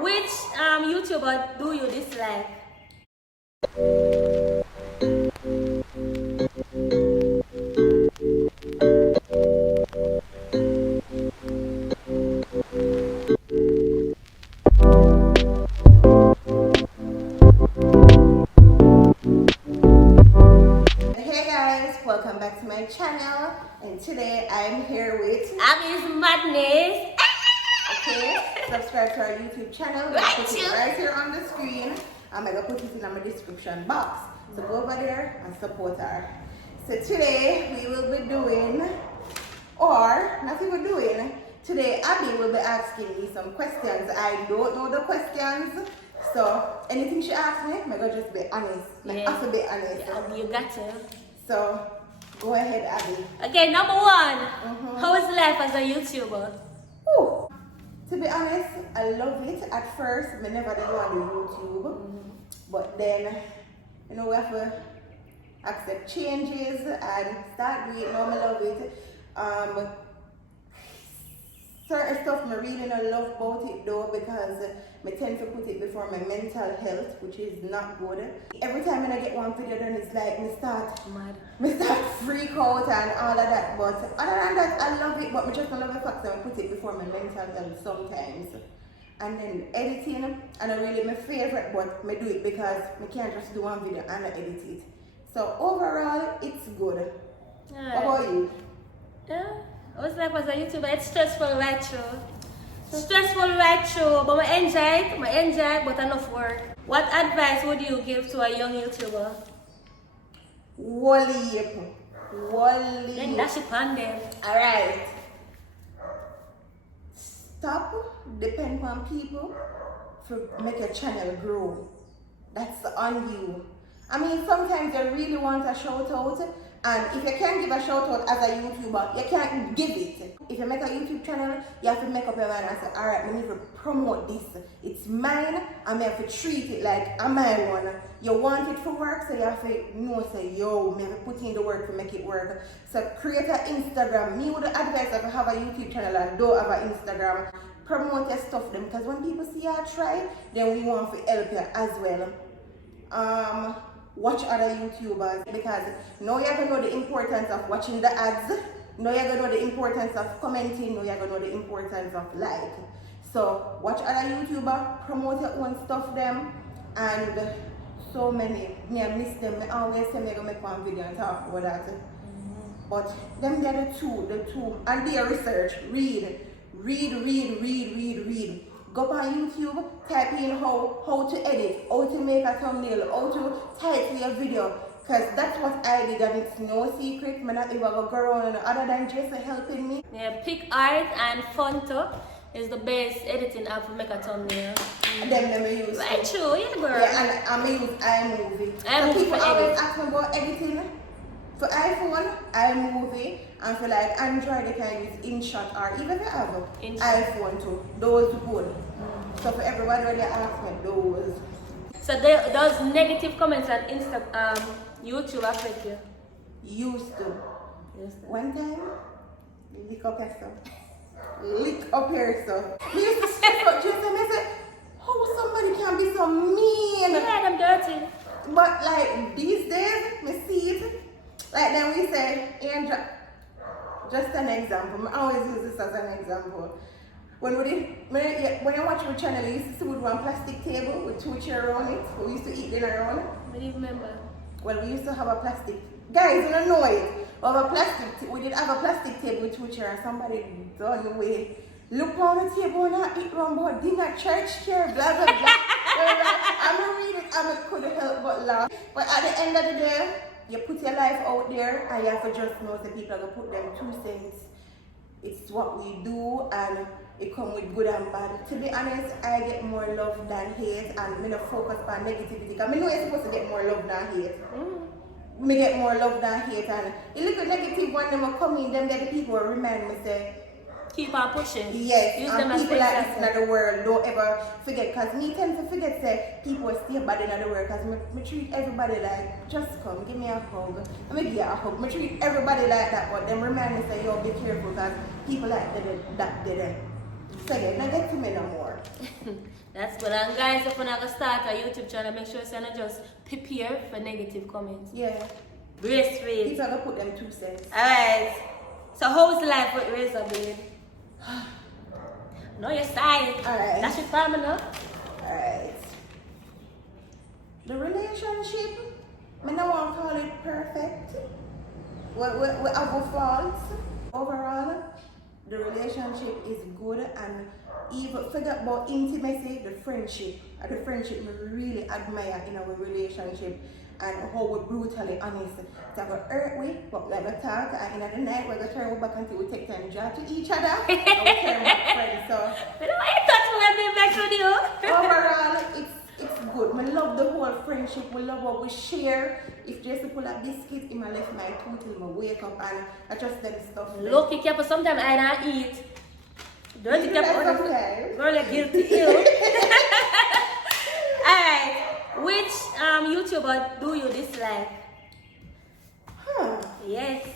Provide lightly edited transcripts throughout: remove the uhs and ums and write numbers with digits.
Which YouTuber do you dislike? Hey guys, welcome back to my channel, and today I'm here with Abbi's Madness. okay, subscribe to our YouTube channel. Right, Put it right here on the screen. I'm gonna put it in my description box. So go over there and support her. So today we will be doing, or not even doing, today Abbi will be asking me some questions. I don't know the questions, so anything she asks me, I'm gonna just be honest. Like, I have to be honest. Yeah, you got to. So go ahead, Abbi. Okay, number one. How is life as a YouTuber? Whew. To be honest, I love it. At first, I never did want to do YouTube, but then, you know, we have to accept changes and start doing it. Now I love it. Certain stuff I really don't love about it though, because I tend to put it before my mental health, which is not good. Every time when I get one video done, it's like me start freak out and all of that. But other than that, I love it. But I just don't love the fact that I put it before my mental health sometimes. And then editing, and I really my favorite, but I do it because I can't just do one video and I edit it. So overall, it's good. How about you? Yeah. What's life as a YouTuber? It's stressful right through. Stressful right through, but I enjoy it, but enough work. What advice would you give to a young YouTuber? Wally. Then dash it on them. Alright. Stop depend on people to make your channel grow. That's on you. I mean, sometimes you really want a shout out, and if you can't give a shout out as a YouTuber, you can't give it. If you make a YouTube channel, you have to make up your mind and say, alright, I need to promote this. It's mine, and I have to treat it like a my one. You want it for work, so you have to know, say, yo, I have to put in the work to make it work. So create an Instagram. Me would advise if you have a YouTube channel and don't have an Instagram, promote your stuff them, because when people see you try, then we want to help you as well. Watch other YouTubers, because now you're gonna know the importance of watching the ads. Now you're gonna know the importance of commenting. Now you're gonna know the importance of like. So watch other YouTubers, promote your own stuff them, and so many. Me I miss them. I always say me gonna make one video and talk about that. But them they're the two, and their research. Read. Go on YouTube, type in how to edit, how to make a thumbnail, how to title your video. Because that's what I did, and it's no secret. I'm not even going to go around other than just helping me. Yeah, PicArt and Fonto is the best editing app to make a thumbnail. And then I use right true, yeah girl. Yeah, and I use iMovie. So people always ask me about editing. For iPhone, iMovie, and for like Android, they can use InShot, or even if you have iPhone too. Those good. So for everybody, when they ask me, those. So those negative comments on YouTube affect you? Used to. One time, lick up yourself. Lick up yourself. Me used to stress out Jason, I said, how somebody can be so mean? Yeah, I'm dirty. But like these days, me see it. Like then we say, Angel, just an example. I always use this as an example. When you watch your channel, you used to sit with one plastic table with two chairs on it. We used to eat dinner on. I don't remember. Well, we used to have a plastic. Guys, you don't know it. We did have a plastic table with two chairs. Somebody done the way. Look on the table and eat wrong about dinner, church chair, blah blah blah. I'm gonna read it. I couldn't help but laugh. But at the end of the day, you put your life out there, and you have to just know that people are going to put them 2 cents. It's what we do, and it comes with good and bad. To be honest, I get more love than hate, and I'm not focus on negativity. Because I know you're supposed to get more love than hate. Me get more love than hate, and the little negative one, them will come in, them the people will remind me, say, keep on pushing. Yes, use and them as people like this in the world don't ever forget, because me tend to forget say people are still bad in the world, because me treat everybody like, just come, give me a hug. Let me give you a hug. Me treat everybody like that, but then remind me say, yo, be careful, because people like that did it. So they don't get to me no more. That's good. And guys, if you're not going to start a YouTube channel, make sure you're not just prepare for negative comments. Yeah. Brace face. People are going to put them 2 cents. Alright. So how's life with razor blade? No, your side. Alright. That's your family, no? Alright. The relationship, I don't want to call it perfect. We have our faults. Overall, the relationship is good, and even forget about intimacy, the friendship I really admire in our relationship, and how we're brutally honest. It's going to hurt we, but like we talk, and in the night we're going to turn back until we take time to job to each other, and we turn back friends. So, We don't want to touch when we back with you. overall, it's good. We love the whole friendship. We love what we share. If just to pull a biscuit in my left my tooth till I wake up, and I just them stuff. Look, you can't sometimes I don't eat. Don't you can't Okay. really guilty you. Alright. Which YouTuber do you dislike? Yes.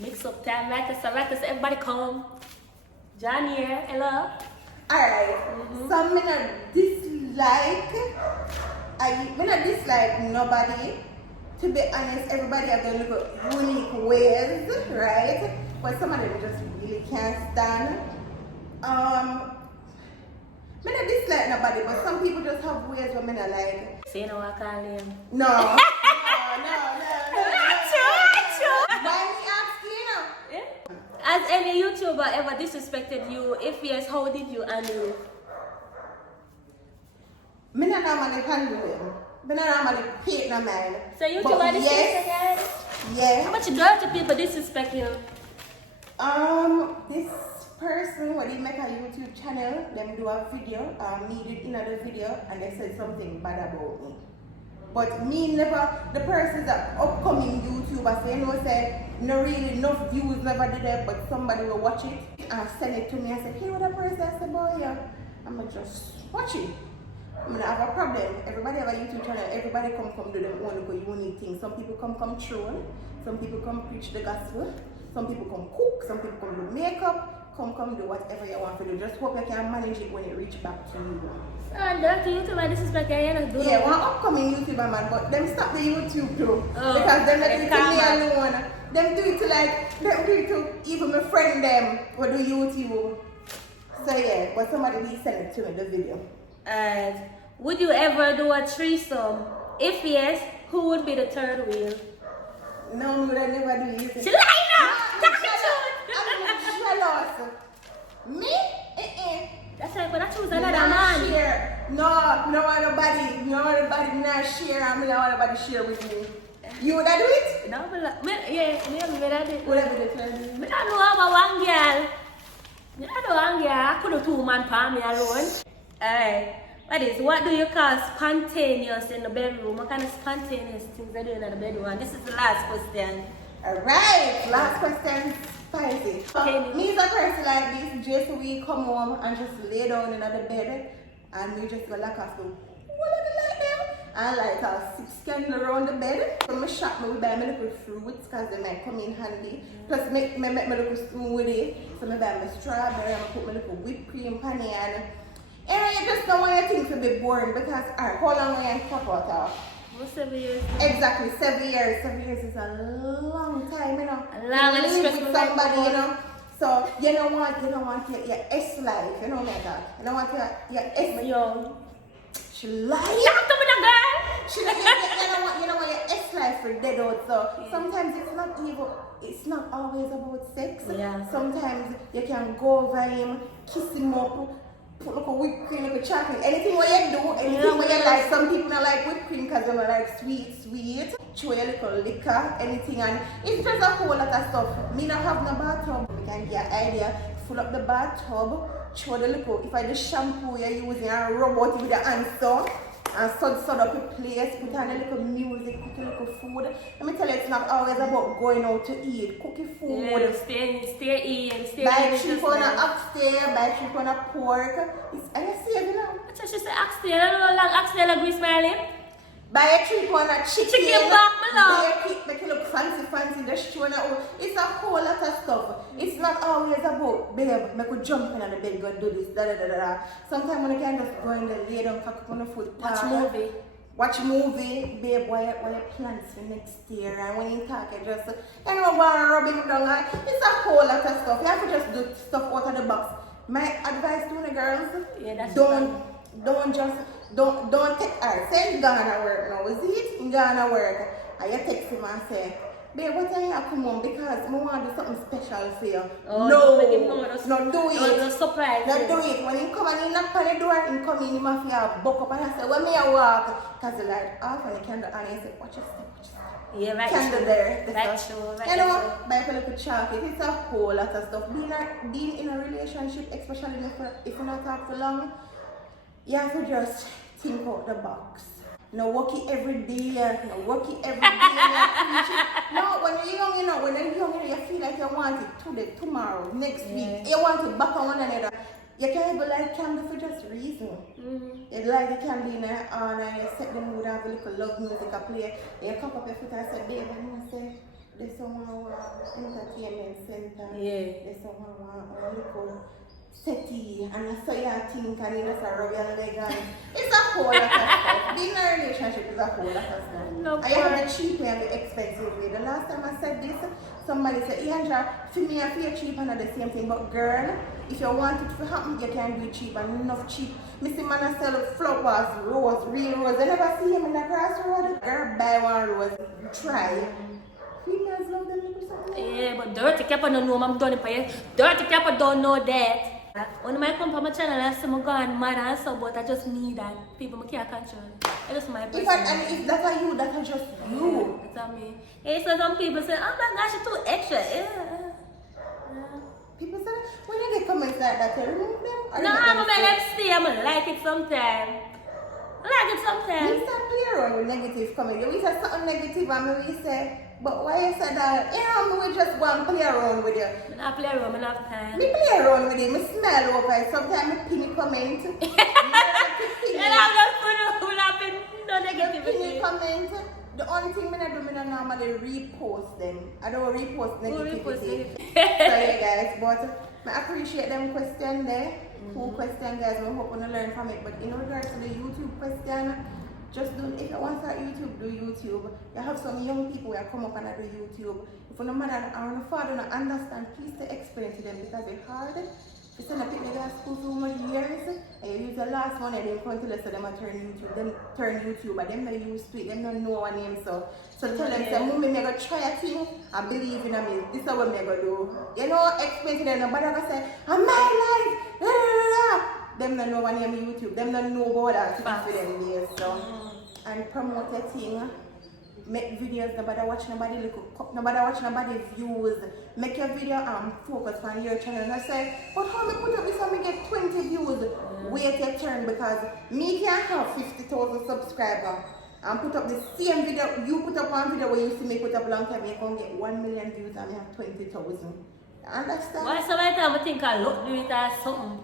Mix up time like this, everybody come. John here, hello. Alright. So me not dislike. Me not dislike nobody. To be honest, everybody have their little unique ways, right? But some of them just really can't stand. Me not dislike nobody, but some people just have ways where me not like. Say no, I call him. No. No. Why me ask you know? Yeah. Has any YouTuber ever disrespected you? If yes, how did you handle it? Me not normally handle him. Me not normally pay no man. So YouTuber disrespect Yes. How much dirty people disrespect you? This person, when they make a YouTube channel, them do a video, me did another video, and they said something bad about me. But me never, the person is an upcoming YouTuber, so you know, say, no really enough views never did it, but somebody will watch it and send it to me and say, hey, what that person said about you? I'm going to just watch it. I'm going to have a problem. Everybody have a YouTube channel, everybody come do them own little unique things. Some people come troll, some people come preach the gospel, some people come cook, some people come do makeup, come do whatever you want to do. Just hope you can manage it when it reach back to you. Dirty YouTuber disrespect you, Yeah, one upcoming YouTuber man, but them stop the YouTube too. Oh, because them not do it to me karma. alone. Them do it to even my friend them who do YouTube. So yeah, but somebody did send it to me, the video. Would you ever do a threesome? If yes, who would be the third wheel? No, me would never do it. She lie now! Talk the truth! I'm jealous. Me? That's right, but I choose Me another not man. share. No want nobody not share, and me not want nobody share with me. You would do it? No, but like, me that it. Would I be the third wheel? Me don't know about one girl. Me don't know one girl. I could do 2 man for me alone. Alright. What do you call spontaneous in the bedroom? What kind of spontaneous things are you doing in the bedroom? And this is the last question. Alright, last question, spicy. Okay. Me as a person like this, just we come home and just lay down in the bed and we just go like us to and like a 6 candles around the bed. So I shop me, we buy my little fruits because they might come in handy. Plus make my little spoon with it. So I buy my strawberry and I put my little whipped cream on it. And you just don't want your things to be boring because how long are you in CAPO? 7 years. Exactly, 7 years. 7 years is a long time, you know. A long and live stressful with somebody, life. you know. So you don't want your S life, you know like that. You don't want your S. I'm young. She life. Talk to me now, girl! She like, you don't want your S life for dead out. So sometimes it's not always about sex. Yeah. Sometimes you can go over him, kiss him up. Put like a whipped cream, like a chocolate, anything what you do, anything what you like. Some people don't like whipped cream because they don't like sweet. Throw a little liquor, anything, and it's just a whole lot of stuff. Me not have no bathtub. We can get an idea. Fill up the bathtub, throw the little, if I do shampoo you're using and rub out with your hands so, and sud up your place, put on a little music, cook a little food. Let me tell you, it's not always about going out to eat, cooking food. Yeah, stay in. Buy cheap on a upstairs, buy cheap on a pork. And you save it now. That's what she said, oxtail. I don't know like oxtail and grease my lip. Buy a cheap on a chicken. Chicken back, my love. Buy a make it look fancy, just showing out. It's a whole lot of stuff. It's not always about, babe, I could jump in on the bed, go do this, da. Sometimes when I can just go in there, lay down, cock up on the foot. Watch movie, babe, what your plans for next year, and when you talk, you just, you know, rub him down. It's a whole lot of stuff. You have to just do stuff out of the box. My advice to the girls, don't take her. Say you're gonna work now, is it? You're gonna work. And you text him and say, babe, what time you come home? Because I want to do something special for you. Oh, no, do it. Not do surprise. Not do it. When he come and he knock on the door, he come in, he must have buck up and I say, when me I walk? Because the light off and the candle on, he say, watch your step. Yeah, right. Candle there. Right, sure. You know, by a little chocolate, it's a whole lot of stuff. Being in a relationship, especially if you not talk for long, you have to just think out the box. No work it every day, no work it every day. No, when you're young, you feel like you want it today, tomorrow, next week. You want it back on one another. You can't even light candle for just reason. You light the candle in there and you set the mood, have a little love music, I play. You cock up your foot and say, babe, I want to say, there's someone entertainment center. Yeah. There's someone a little settee, and I saw you think and you just rub your leg on. It's a whole lot of stuff. Being in a relationship is a whole lot of stuff. I have the cheap way and the expensive way. The last time I said this, somebody said, Andra, for me I feel cheap and not the same thing. But girl, if you want it to happen, you can do it cheap and enough cheap. Missy man sell flowers, rose, real rose. I never see him in the crossroad. Girl, buy one rose, try. Females love them little something. Yeah, but dirty CAPO don't know I'm done it for you. Dirty CAPO don't know that. When I come from my channel, I say I'm going mad and so, but I just need that. People can't control. It's just my person. And if that are you, that are just you. That's me. Hey, so some people say, oh my gosh, you're too extra. Yeah. People say, when you get comments like that, you remove them? No, I'm going to let it stay. I'm going to like it sometimes. I like it sometimes. We start play around with negative comments. We say something negative and we say, but why you say that? You know, we just want to play around with you. I play around enough time. Me play around with you. I smile over it. Sometimes I pin a comment. And I'm just laughing. No negativity. Pin a comment. The only thing I do, I normally repost them. I don't repost negativity. Sorry guys, but I appreciate them question there. Cool question guys. I hope you learn from it. But in regards to the YouTube question, just do, if you want to start YouTube, do YouTube. You have some young people that come up and do YouTube. If you no mother or father don't understand, please explain to them because it's hard. You send a people to school so much years and you use the last one and then come tell us so them turn YouTube, but them not used to it, them don't know our name. So tell them, say, Mommy, I'm going to try a thing and believe in me. This is what I'm going to do. You know, explain to them, nobody going to say, I'm my life. Them don't know our name YouTube, them don't know about that for them days. So, and promote a thing. Make videos, nobody watch nobody look, nobody watch nobody views. Make your video focus on your channel. And I say, but how me put up this and me get 20 views? Wait your turn because me can have 50,000 subscribers and put up the same video. You put up one video where you used to make put up a long time, you can get 1 million views and you have 20,000. Understand? Why sometimes I think I look do it as something.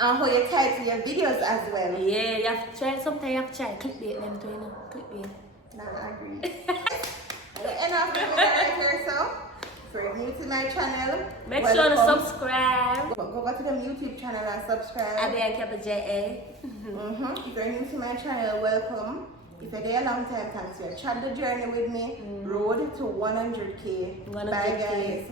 And how you title your videos as well. Yeah, you have to try, sometimes you have to try clickbait them too, you know, clickbait. Nah, I agree. And after right here, so if you're new to my channel, make sure to subscribe. Go over to the YouTube channel and subscribe. Abbi and CAPO JA. If you're new to my channel, welcome. If you're there a long time, thanks for chat the journey with me. Road to 100K. Bye guys.